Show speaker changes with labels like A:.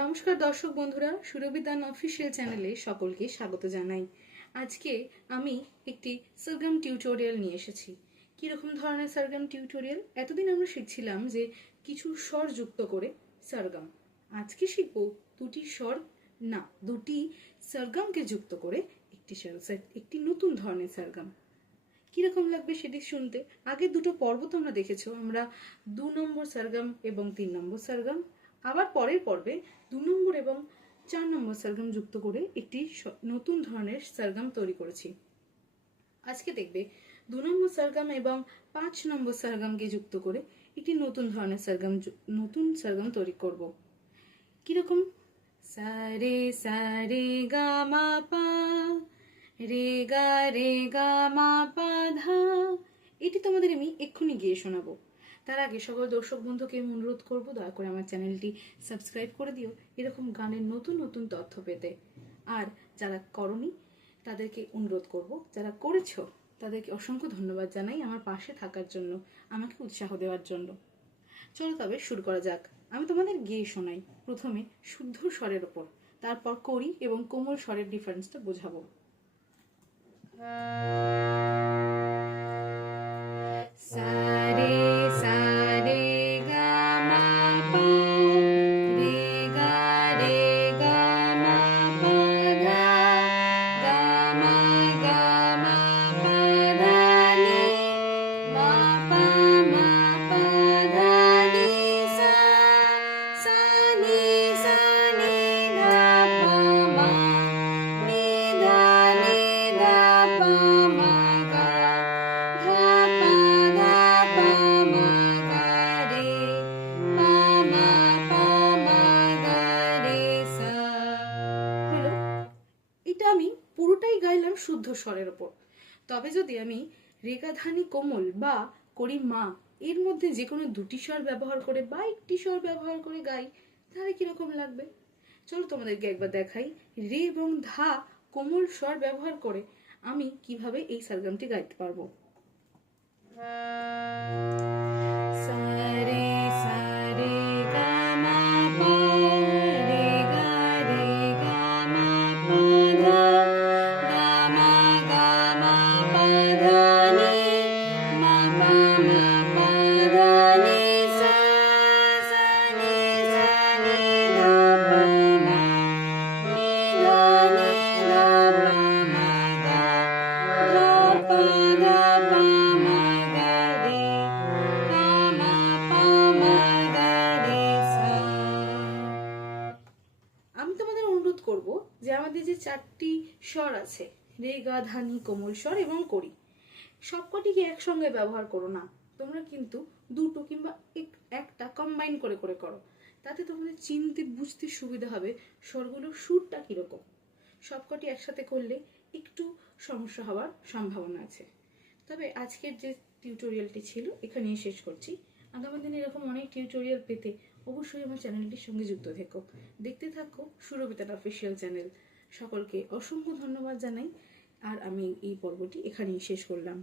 A: নমস্কার দর্শক বন্ধুরা সুরবিদান অফিসিয়াল চ্যানেলে সকলকে স্বাগত জানাই। আজকে আমি একটি সারগাম টিউটোরিয়াল নিয়ে এসেছি। কীরকম ধরনের সারগাম টিউটোরিয়াল এতদিন আমরা শিখছিলাম যে কিছু স্বর যুক্ত করে সারগাম আজকে শিখব দুটি স্বর, না, দুটি সারগামকে যুক্ত করে একটি একটি নতুন ধরনের সারগাম কীরকম লাগবে সেটি শুনতে? আগে দুটো পর্ব তোমরা দেখেছ। আমরা দু নম্বর সারগাম এবং তিন নম্বর সারগাম আবার পরের পর্বে দু নম্বর এবং চার নম্বর সারগাম যুক্ত করে একটি নতুন ধরনের সারগাম তৈরি করেছি। আজকে দেখবে দু নম্বর সারগাম এবং পাঁচ নম্বর সারগামকে যুক্ত করে একটি নতুন ধরনের সারগাম নতুন সারগাম তৈরি করব। কীরকম? সারে সারে গা মা পা, রে গা রে গা মা পা ধা। এটি তোমাদের আমি এক্ষুনি গিয়ে শোনাবো। তার আগে সকল দর্শক বন্ধুকে আমি অনুরোধ করব, দয়া করে আমার চ্যানেলটি সাবস্ক্রাইব করে দিও এরকম গানের নতুন নতুন তথ্য পেতে। আর যারা করনি, তাদেরকে অনুরোধ করব, যারা করেছ, তাদেরকে অসংখ্য ধন্যবাদ জানাই আমার পাশে থাকার জন্য, আমাকে উৎসাহ দেওয়ার জন্য। চলো তবে শুরু করা যাক। আমি তোমাদের গেয়ে শোনাই। প্রথমে শুদ্ধ স্বরের ওপর তারপর করি এবং কোমল স্বরের ডিফারেন্সটা বোঝাবো। পুরোটাই শুদ্ধ স্বরের ওপর। তবে যদি আমি রেগাধানী কোমল বা করি মা, এর মধ্যে যে কোনো দুটি স্বর ব্যবহার করে বা একটি স্বর ব্যবহার করে গাই, তাহলে কীরকম লাগবে? চলো তোমাদেরকে একবার দেখাই রে এবং ধা কোমল স্বর ব্যবহার করে আমি কীভাবে এই সারগামটি গাইতে পারব। আমাদের যে চারটি স্বর আছে, রে, গা ধানি কোমল স্বর এবং করি। সবকটিকে একসঙ্গে ব্যবহার করো না। তোমরা কিন্তু দুটো কিংবা এক- একটা কম্বাইন করে করে করো। তাতে তোমাদের চিনতে, বুঝতে সুবিধা হবে স্বরগুলোর সুরটা কীরকম। সবকটি একসাথে করলে একটু সমস্যা হওয়ার সম্ভাবনা আছে। তবে আজকের যে টিউটোরিয়ালটি ছিল, এখানেই শেষ করছি। আগামী দিনে এরকম অনেক টিউটোরিয়াল পেতে অবশ্যই আমার চ্যানেলটির সঙ্গে যুক্ত থেকো। দেখতে থাকো সুরবিতার অফিসিয়াল চ্যানেল সকলকে অসংখ্য ধন্যবাদ জানাই। আর আমি এই পর্বটি এখানেই শেষ করলাম।